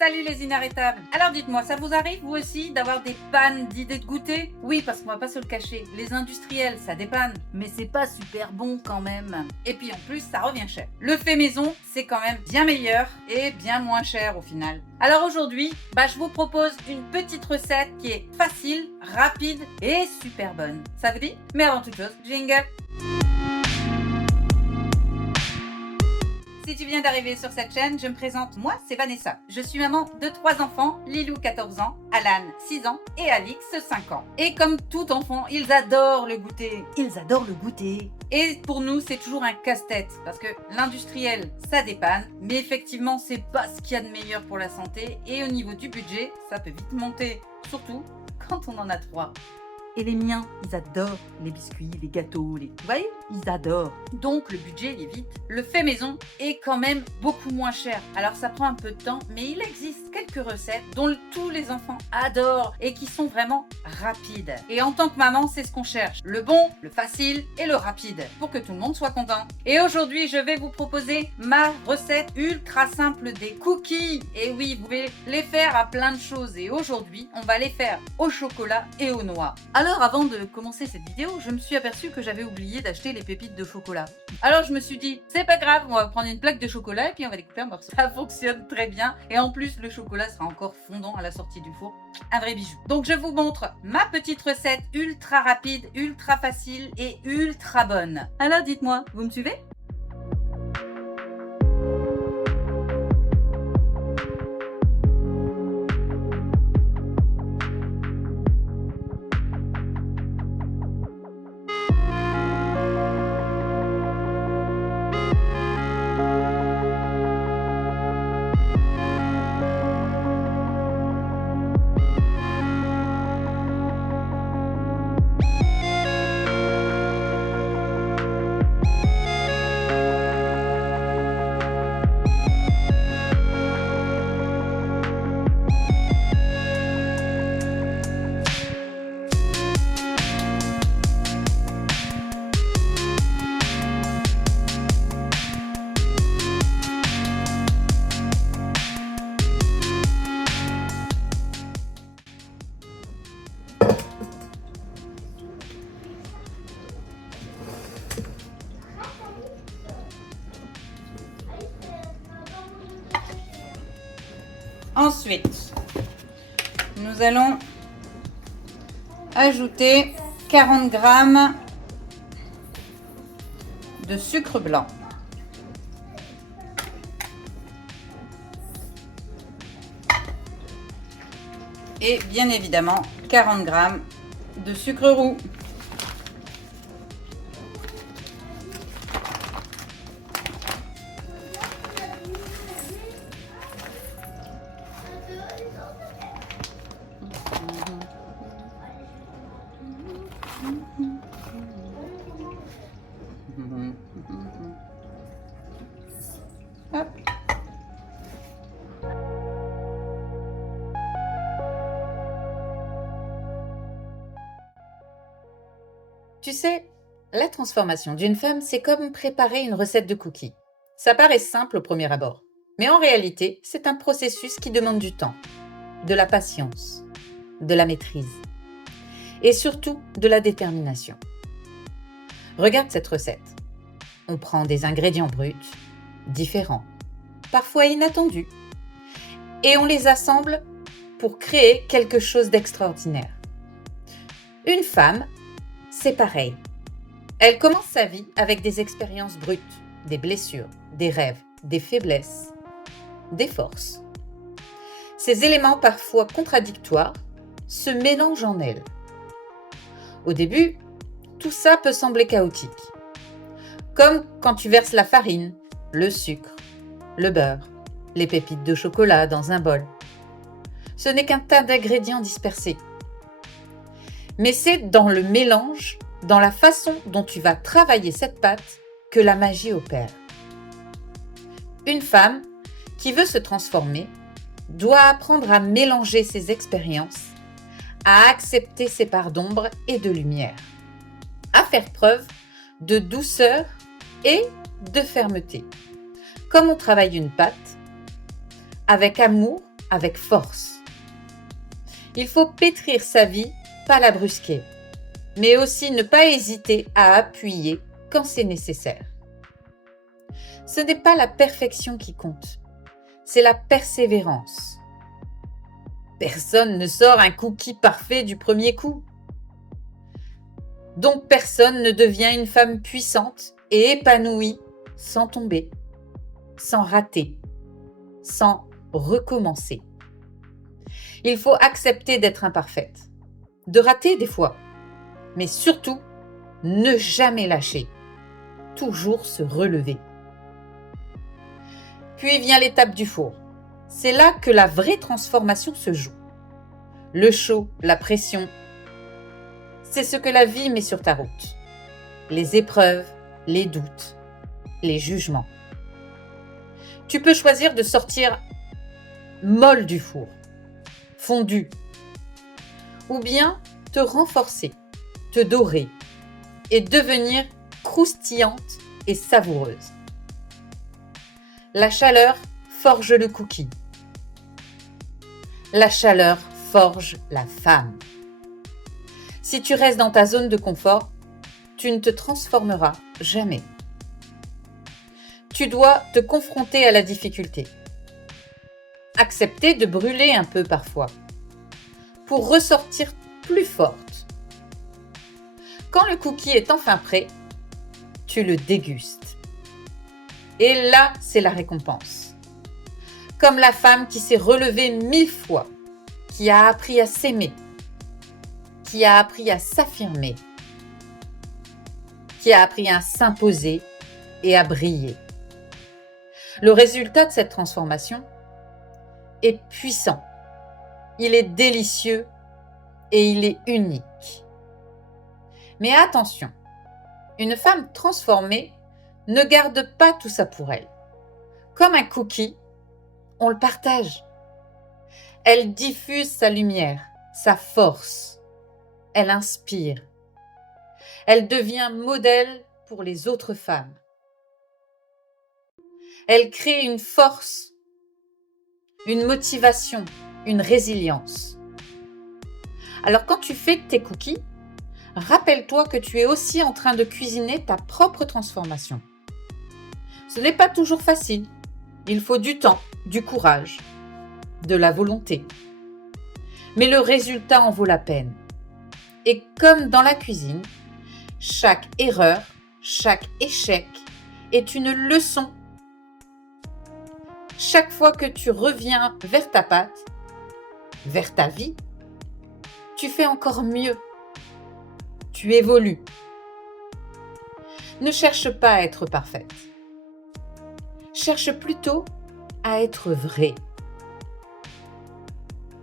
Salut les inarrêtables. Alors dites-moi, ça vous arrive vous aussi d'avoir des pannes d'idées de goûter? Oui, parce qu'on va pas se le cacher, les industriels ça dépanne, mais c'est pas super bon quand même. Et puis en plus ça revient cher. Le fait maison, c'est quand même bien meilleur et bien moins cher au final. Alors aujourd'hui, je vous propose une petite recette qui est facile, rapide et super bonne. Ça vous dit? Mais avant toute chose, jingle. Si tu viens d'arriver sur cette chaîne, je me présente, moi c'est Vanessa. Je suis maman de 3 enfants, Lilou 14 ans, Alan 6 ans et Alix 5 ans. Et comme tout enfant, ils adorent le goûter. Ils adorent le goûter. Et pour nous, c'est toujours un casse-tête parce que l'industriel, ça dépanne, mais effectivement, c'est pas ce qu'il y a de meilleur pour la santé et au niveau du budget, ça peut vite monter, surtout quand on en a 3. Et les miens, ils adorent les biscuits, les gâteaux, Vous voyez, ils adorent. Donc le budget, il est vite. Le fait maison est quand même beaucoup moins cher. Alors ça prend un peu de temps, mais il existe quelques recettes dont tous les enfants adorent et qui sont vraiment rapides. Et en tant que maman, c'est ce qu'on cherche. Le bon, le facile et le rapide pour que tout le monde soit content. Et aujourd'hui, je vais vous proposer ma recette ultra simple des cookies. Et oui, vous pouvez les faire à plein de choses. Et aujourd'hui, on va les faire au chocolat et aux noix. Alors avant de commencer cette vidéo, je me suis aperçue que j'avais oublié d'acheter les pépites de chocolat. Alors je me suis dit, c'est pas grave, on va prendre une plaque de chocolat et puis on va les couper en morceaux. Ça fonctionne très bien et en plus le chocolat sera encore fondant à la sortie du four. Un vrai bijou. Donc je vous montre ma petite recette ultra rapide, ultra facile et ultra bonne. Alors dites-moi, vous me suivez ? Ensuite, nous allons ajouter 40 g de sucre blanc. Et bien évidemment 40 g de sucre roux. Hop. Tu sais, la transformation d'une femme, c'est comme préparer une recette de cookies. Ça paraît simple au premier abord, mais en réalité, c'est un processus qui demande du temps, de la patience, de la maîtrise et surtout de la détermination. Regarde cette recette. On prend des ingrédients bruts, différents, parfois inattendus, et on les assemble pour créer quelque chose d'extraordinaire. Une femme, c'est pareil. Elle commence sa vie avec des expériences brutes, des blessures, des rêves, des faiblesses, des forces. Ces éléments parfois contradictoires se mélangent en elle. Au début, tout ça peut sembler chaotique. Comme quand tu verses la farine, le sucre, le beurre, les pépites de chocolat dans un bol. Ce n'est qu'un tas d'ingrédients dispersés. Mais c'est dans le mélange, dans la façon dont tu vas travailler cette pâte, que la magie opère. Une femme qui veut se transformer doit apprendre à mélanger ses expériences, à accepter ses parts d'ombre et de lumière, à faire preuve de douceur et de fermeté. Comme on travaille une pâte, avec amour, avec force. Il faut pétrir sa vie, pas la brusquer, mais aussi ne pas hésiter à appuyer quand c'est nécessaire. Ce n'est pas la perfection qui compte, c'est la persévérance. Personne ne sort un cookie parfait du premier coup. Donc personne ne devient une femme puissante et épanouie sans tomber, sans rater, sans recommencer. Il faut accepter d'être imparfaite, de rater des fois, mais surtout, ne jamais lâcher, toujours se relever. Puis vient l'étape du four. C'est là que la vraie transformation se joue. Le chaud, la pression, c'est ce que la vie met sur ta route. Les épreuves, les doutes, les jugements. Tu peux choisir de sortir molle du four, fondue, ou bien te renforcer, te dorer et devenir croustillante et savoureuse. La chaleur forge le cookie. La chaleur forge la femme. Si tu restes dans ta zone de confort, tu ne te transformeras jamais. Tu dois te confronter à la difficulté. Accepter de brûler un peu parfois pour ressortir plus forte. Quand le cookie est enfin prêt, tu le dégustes. Et là, c'est la récompense. Comme la femme qui s'est relevée 1000 fois, qui a appris à s'aimer, qui a appris à s'affirmer, qui a appris à s'imposer et à briller. Le résultat de cette transformation est puissant, il est délicieux et il est unique. Mais attention, une femme transformée ne garde pas tout ça pour elle. Comme un cookie, on le partage. Elle diffuse sa lumière, sa force. Elle inspire. Elle devient modèle pour les autres femmes. Elle crée une force, une motivation, une résilience. Alors quand tu fais tes cookies, rappelle-toi que tu es aussi en train de cuisiner ta propre transformation. Ce n'est pas toujours facile. Il faut du temps, du courage, de la volonté. Mais le résultat en vaut la peine. Et comme dans la cuisine, chaque erreur, chaque échec est une leçon. Chaque fois que tu reviens vers ta pâte, vers ta vie, tu fais encore mieux. Tu évolues. Ne cherche pas à être parfaite. Cherche plutôt à être vraie,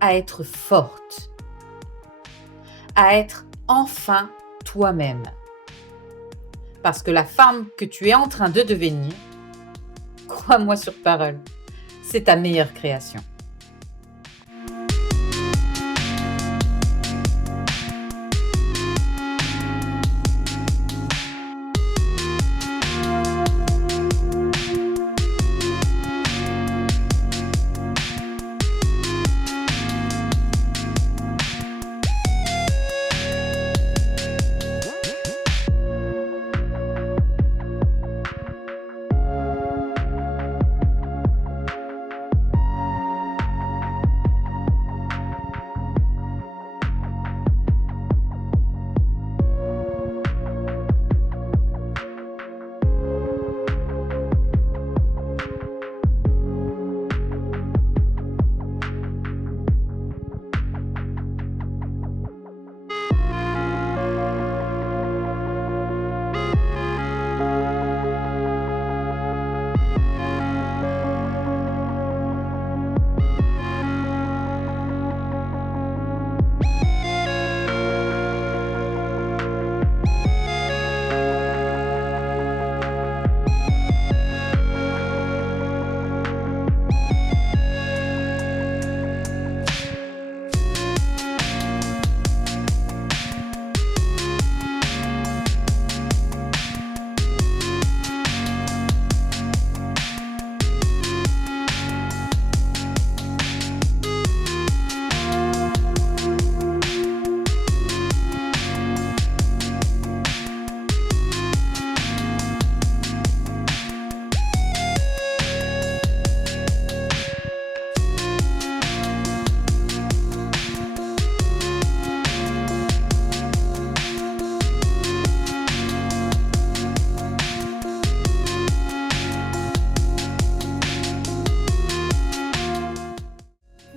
à être forte, à être enfin toi-même. Parce que la femme que tu es en train de devenir, crois-moi sur parole, c'est ta meilleure création.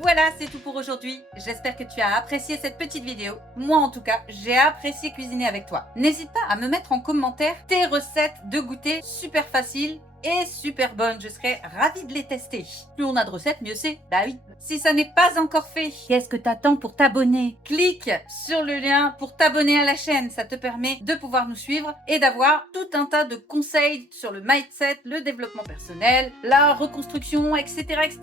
Voilà, c'est tout pour aujourd'hui. J'espère que tu as apprécié cette petite vidéo. Moi, en tout cas, j'ai apprécié cuisiner avec toi. N'hésite pas à me mettre en commentaire tes recettes de goûter super faciles et super bonnes. Je serais ravie de les tester. Plus on a de recettes, mieux c'est. Bah oui. Si ça n'est pas encore fait, qu'est-ce que t'attends pour t'abonner? Clique sur le lien pour t'abonner à la chaîne. Ça te permet de pouvoir nous suivre et d'avoir tout un tas de conseils sur le mindset, le développement personnel, la reconstruction, etc., etc.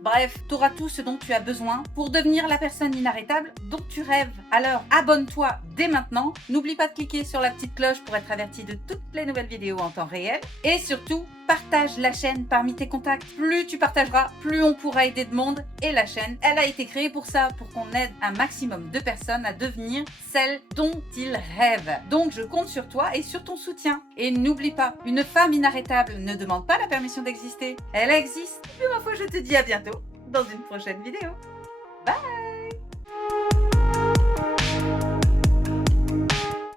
Bref, tu auras tout ce dont tu as besoin pour devenir la personne inarrêtable dont tu rêves. Alors, abonne-toi dès maintenant. N'oublie pas de cliquer sur la petite cloche pour être averti de toutes les nouvelles vidéos en temps réel. Et surtout, partage la chaîne parmi tes contacts. Plus tu partageras, plus on pourra aider de monde. Et la chaîne, elle a été créée pour ça, pour qu'on aide un maximum de personnes à devenir celles dont ils rêvent. Donc je compte sur toi et sur ton soutien. Et n'oublie pas, une femme inarrêtable ne demande pas la permission d'exister. Elle existe. Et ma foi, je te dis à bientôt dans une prochaine vidéo. Bye!